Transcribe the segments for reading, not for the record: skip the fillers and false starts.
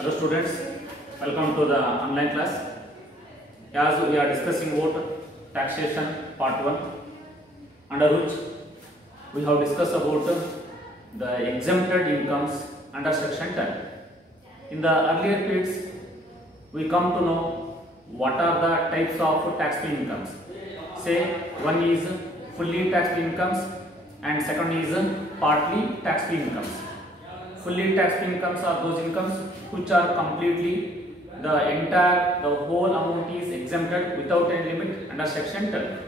Hello students, welcome to the online class. As we are discussing about taxation part 1, under which we have discussed about the exempted incomes under section 10. In the earlier periods, we come to know what are the types of tax-free incomes. Say one is fully tax-free incomes and second is partly tax-free incomes. Fully tax-free incomes are those incomes which are completely the whole amount is exempted without any limit under section 10.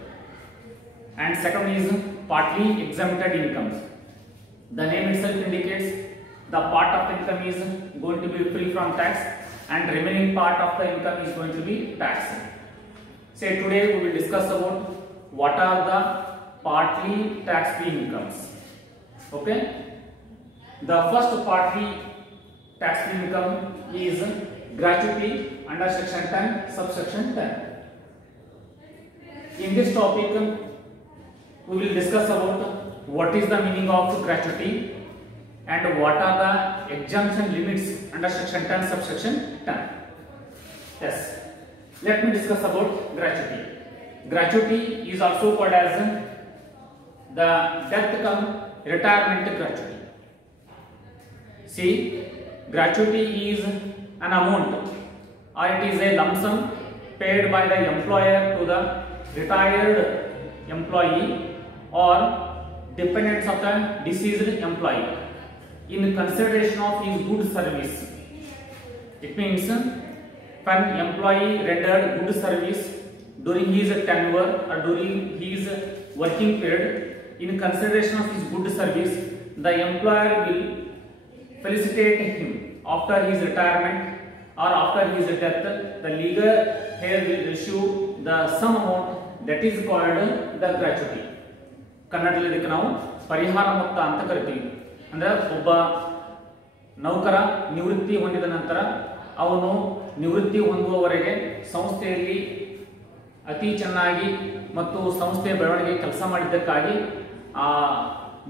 And second is partly exempted incomes. The name itself indicates the part of the income is going to be free from tax and remaining part of the income is going to be taxed. Say today we will discuss about what are the partly tax-free incomes. Okay. The first partly tax-free income is gratuity under section 10, subsection 10. In this topic, we will discuss about what is the meaning of gratuity and what are the exemption limits under section 10, subsection 10. Yes, let me discuss about gratuity. Gratuity is also called as the death cum retirement gratuity. See, gratuity is an amount or it is a lump sum paid by the employer to the retired employee or dependents of the deceased employee in consideration of his good service. It means when employee rendered good service during his tenure or during his working period, in consideration of his good service, the employer will felicitate him after his retirement or after his death. The legal heir will issue the sum amount that is called the gratuity. ಕನ್ನಡದಲ್ಲಿ ಇದಕ್ಕೆ ನಾವು ಪರಿಹಾರ ಮೊತ್ತ ಅಂತ ಕರಿತೀವಿ. ಅಂದ್ರೆ ಒಬ್ಬ ನೌಕರ ನಿವೃತ್ತಿ ಹೊಂದಿದ ನಂತರ ಅವನು ನಿವೃತ್ತಿ ಹೊಂದುವವರೆಗೆ ಸಂಸ್ಥೆಯಲ್ಲಿ ಅತಿ ಚೆನ್ನಾಗಿ ಮತ್ತು ಸಂಸ್ಥೆಯ ಬೆಳವಣಿಗೆ ಕೆಲಸ ಮಾಡಿದ್ದಕ್ಕಾಗಿ ಆ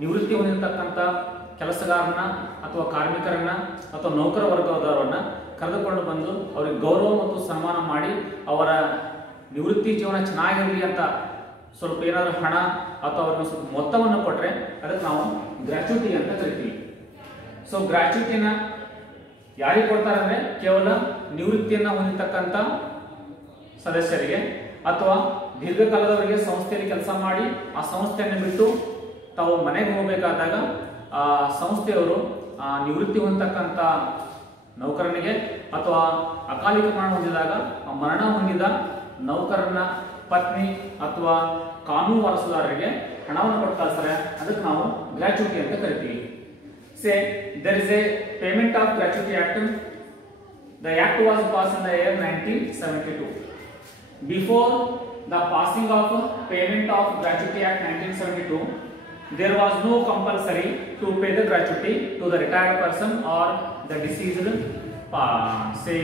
ನಿವೃತ್ತಿ ಹೊಂದಿರತಕ್ಕಂಥ ಕೆಲಸಗಾರನ ಅಥವಾ ಕಾರ್ಮಿಕರನ್ನ ಅಥವಾ ನೌಕರ ವರ್ಗದವರನ್ನ ಕರೆದುಕೊಂಡು ಬಂದು ಅವರಿಗೆ ಗೌರವ ಮತ್ತು ಸನ್ಮಾನ ಮಾಡಿ ಅವರ ನಿವೃತ್ತಿ ಜೀವನ ಚೆನ್ನಾಗಿರಲಿ ಅಂತ ಸ್ವಲ್ಪ ಏನಾದರೂ ಹಣ ಅಥವಾ ಅವ್ರಿಗೆ ಸ್ವಲ್ಪ ಮೊತ್ತವನ್ನು ಕೊಟ್ಟರೆ ಅದಕ್ಕೆ ನಾವು ಗ್ರಾಚ್ಯುಟಿ ಅಂತ ಕರಿತೀವಿ. ಸೊ ಗ್ರಾಚ್ಯುಟಿನ ಯಾರಿಗೆ ಕೊಡ್ತಾರೆ ಅಂದರೆ ಕೇವಲ ನಿವೃತ್ತಿಯನ್ನು ಹೊಂದಿರತಕ್ಕಂಥ ಸದಸ್ಯರಿಗೆ ಅಥವಾ ದೀರ್ಘಕಾಲದವರೆಗೆ ಸಂಸ್ಥೆಯಲ್ಲಿ ಕೆಲಸ ಮಾಡಿ ಆ ಸಂಸ್ಥೆಯನ್ನು ಬಿಟ್ಟು ತಾವು ಮನೆಗೆ ಹೋಗಬೇಕಾದಾಗ ಆ ಸಂಸ್ಥೆಯವರು ನಿವೃತ್ತಿ ಹೊಂದತಕ್ಕಂಥ ನೌಕರನಿಗೆ ಅಥವಾ ಅಕಾಲಿಕ ಮರಣ ಹೊಂದಿದಾಗ ಮರಣ ಹೊಂದಿದ ನೌಕರನ ಪತ್ನಿ ಅಥವಾ ಕಾನೂನು ವಾರಸುದಾರರಿಗೆ ಹಣವನ್ನು ಕೊಟ್ಟು ಕಳಿಸ್ತಾರೆ. ಅದಕ್ಕೆ ನಾವು ಗ್ರಾಚ್ಯುಟಿ ಅಂತ ಕರಿತೀವಿ. Say there is a payment of gratuity act. The act was pass in the year 1972. Before the passing of payment of gratuity act 1972, there was no compulsory to pay the gratuity to the retired person or the deceased say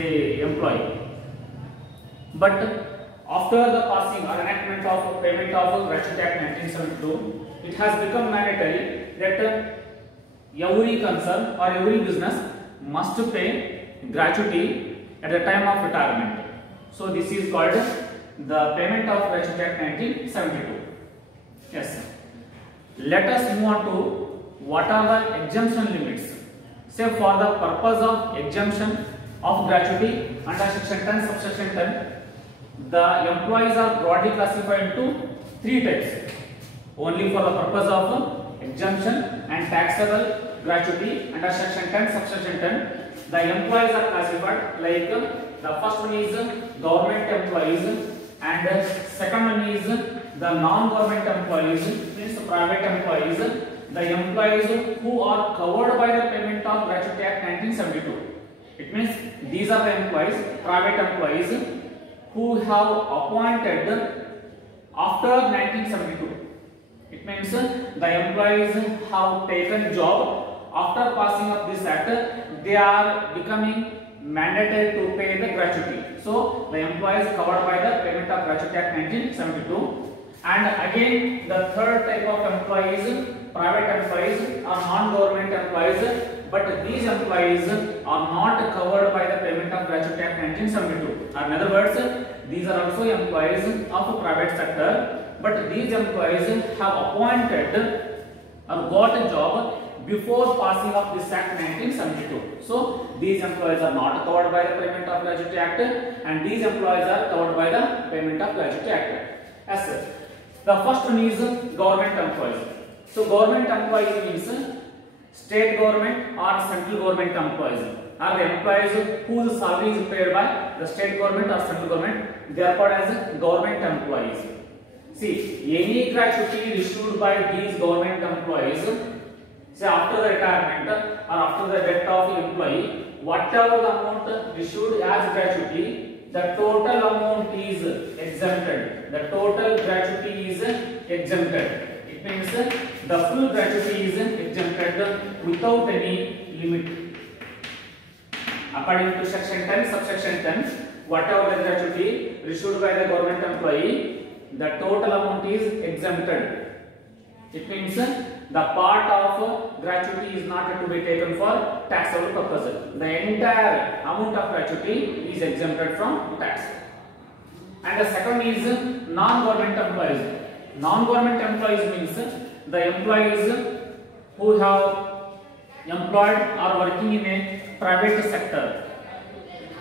employee. But after the passing or enactment of payment of gratuity act 1972, it has become mandatory that every concern or every business must pay gratuity at the time of retirement. So this is called the payment of gratuity act 1972. Yes. Let us move on to what are the exemption limits. Say for the purpose of exemption of gratuity under section 10, subsection 10, the employees are broadly classified into three types. Only for the purpose of exemption and taxable gratuity under section 10, subsection 10, the employees are classified like the first one is government employees and second one is the non-government employees, means private employees, the employees who are covered by the payment of gratuity act 1972. It means these are the employees, private employees who have appointed after 1972. It means the employees have taken job after passing of this act, they are becoming mandatory to pay the gratuity. So the employees covered by the payment of gratuity act 1972. And again the third type of employees, private employees or non-government employees, but these employees are not covered by the Payment of Gratuity Act 1972. Or in other words, these are also employees of a private sector, but these employees have appointed or got a job before passing of this Act 1972. So these employees are not covered by the Payment of Gratuity Act, and these employees are covered by the Payment of Gratuity Act. As such, the first one is government employees. So government employees means state government or central government employees, are the employees whose salary is paid by the state government or central government. They are called as government employees. See, any gratuity issued by these government employees, say after the retirement or after the death of the employee, whatever the amount issued as gratuity, the total amount is exempted. The total gratuity is exempted. It means the full gratuity is exempted without any limit. According to section 10, subsection 10, whatever the gratuity issued by the government employee, the total amount is exempted. It means the part of gratuity is not to be taken for taxable purpose. The entire amount of gratuity is exempted from tax. And the second is non-government employees. Non-government employees means the employees who have employed or working in a private sector.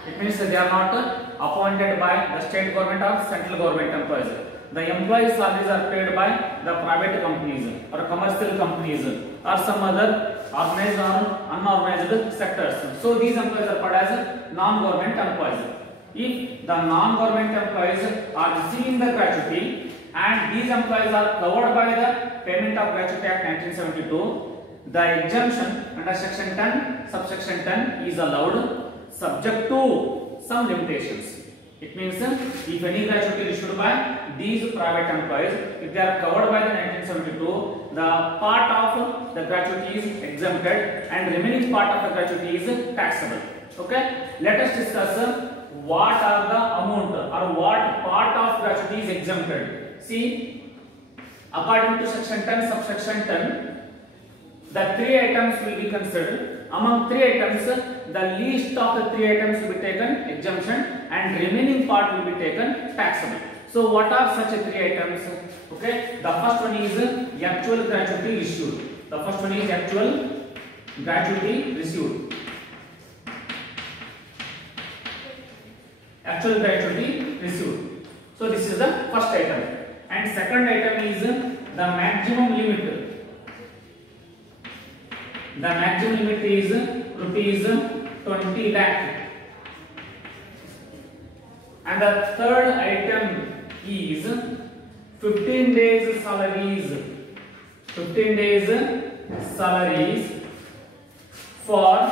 It means they are not appointed by the state government or central government employees. The employees' salaries are paid by the private companies or commercial companies or some other organized or unorganized sectors. So these employees are called as non-government employees. If the non-government employees are receiving the gratuity and these employees are covered by the Payment of Gratuity Act 1972, the exemption under section 10, subsection 10 is allowed, subject to some limitations. It means if any gratuity issued by these private employees, if they are covered by the 1972, the part of the gratuity is exempted and remaining part of the gratuity is taxable. Okay, let us discuss what are the amount or what part of gratuity is exempted. See, according to section 10, subsection 10, the three items will be considered. Among three items, the least of the three items will be taken exemption and remaining part will be taken taxable. So what are such three items? Okay, the first one is actual gratuity issued. The first one is actual gratuity received. Actual gratuity received. So this is the first item. And second item is the maximum limit. The maximum limit is rupees 20 lakh. And the third item is 15 days salaries. 15 days salaries for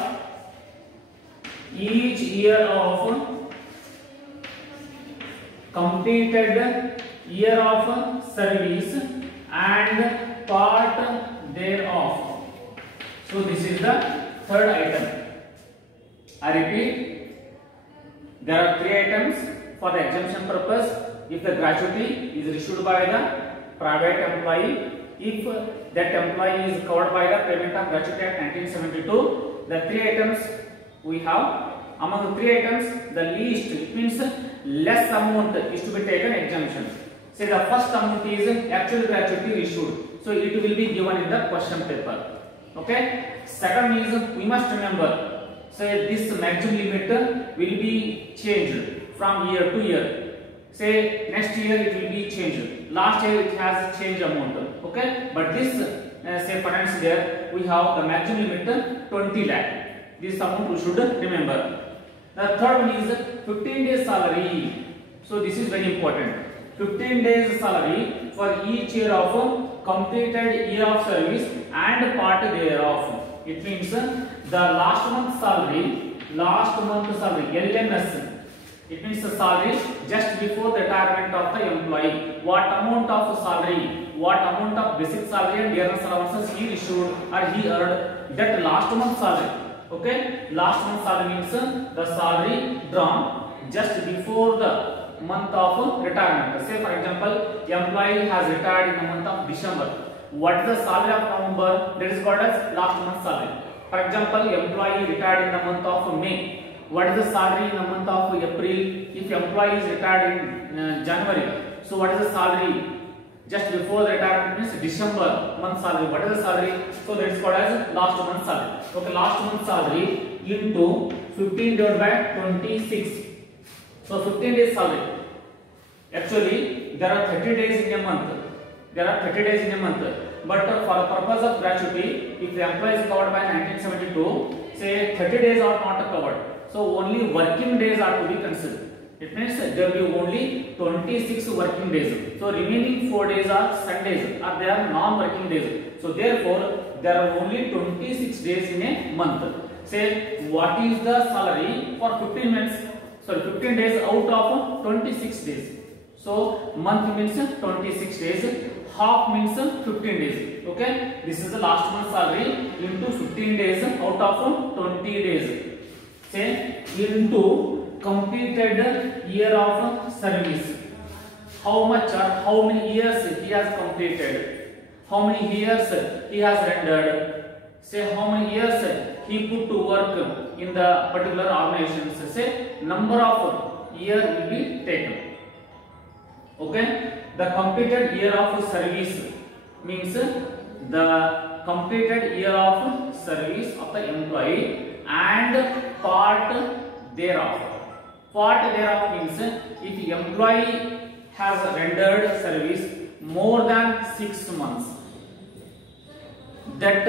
each year of completed year of service and part thereof. So this is the third item. I repeat, there are three items for the exemption purpose. If the gratuity is issued by the private employee, if that employee is covered by the Payment of Gratuity Act 1972, the three items we have. Among the three items, the least, it means less amount is to be taken exemption. Say the first amount is actual gratuity issued, so it will be given in the question paper. Okay. Second is we must remember, say this maximum limit will be changed from year to year. Say next year it will be changed. Last year it has changed amount. Okay. But this say finance year we have the maximum limit 20 lakh. This amount we should remember. The third one is 15 days salary. So this is very important. 15 days salary for each year of completed year of service and part thereof. It means the last month salary, LMS. It means the salary just before the retirement of the employee. What amount of salary, what amount of basic salary and dearness allowances he issued or he earned, that last month salary. Okay, last month salary means the salary drawn just before the month of retirement. Say for example, employee has retired in the month of December. What is the salary of November? That is called as last month salary. For example, employee retired in the month of May. What is the salary in the month of April? If employee is retired in January, so what is the salary just before the retirement means December month salary? What is the salary? So that is called as last month salary. Okay, last month salary into 15 divided by 26. So 15 days salary. Actually, there are 30 days in a month. There are 30 days in a month. But for the purpose of gratuity, if the employee is covered by 1972, say 30 days are not covered. So only working days are to be considered. It means there will be only 26 working days. So remaining 4 days are Sundays, or they are non-working days. So therefore, there are only 26 days in a month. Say what is the salary for 15 days out of 26 days. So month means 26 days. Half means 15 days. Okay, this is the last month salary into 15 days out of 20 days. Say into completed year of service. How much or how many years he has completed? How many years he has rendered? Say how many years he put to work in the particular organization. Say number of year will be taken. Okay. The completed year of service means the completed year of service of the employee and part thereof. Part thereof means if the employee has rendered service more than 6 months, that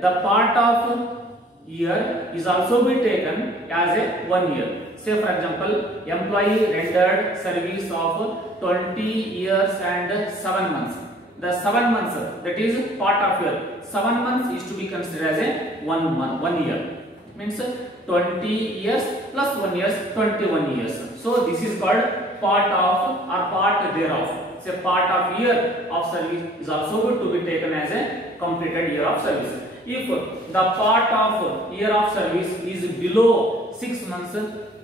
the part of year is also be taken as a 1 year. Say for example, employee rendered service of 20 years and 7 months. The 7 months, that is part of year. 7 months is to be considered as a 1 year. Means 20 years plus 1 year, 21 years. So this is called part of or part thereof. Say part of year of service is also good to be taken as a completed year of service. If the part of year of service is below 6 months,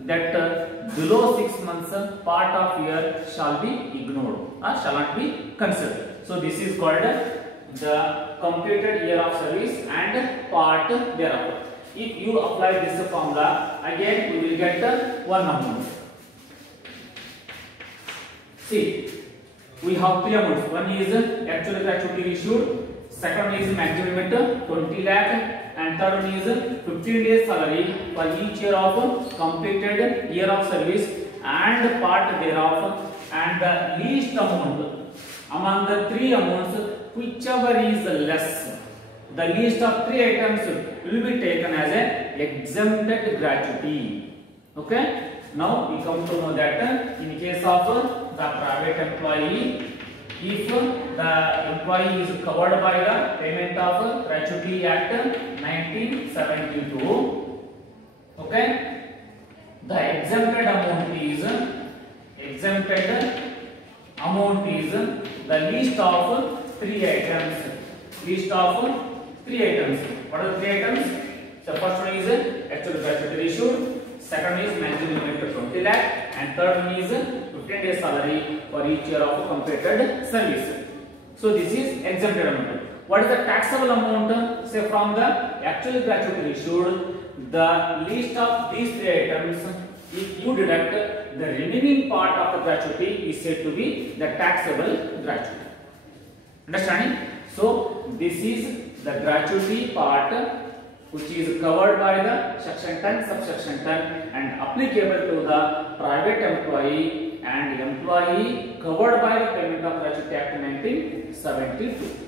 that below 6 months part of year shall be ignored or shall not be considered. So this is called the completed year of service and part thereof. If you apply this formula, again we will get one amount. See, we have 3 amounts. One is actual gratuity issued, second is maximum limit 20 lakh, and third one is 15 days salary for each year of completed year of service and part thereof, and the least amount among the 3 amounts, whichever is less, the least of 3 items will be taken as an exempted gratuity. Okay. Now we come to know that in case of the private employee, if the employee is covered by the Payment of Gratuity Act 1972, okay, the exempted amount is the least of 3 items. Least of 3 items. What are the 3 items? So first one is actual gratuity issued, second is maximum limit 20 lakh, and third one is 15 days salary for each year of completed service. So this is exempted amount. What is the taxable amount? Say from the actual gratuity issued, the least of these 3 items, if you deduct the remaining part of the gratuity, is said to be the taxable gratuity. Understanding? So this is the gratuity part which is covered by the section 10 subsection 10 and applicable to the private employee and employee covered by the Payment of Gratuity Act 1972.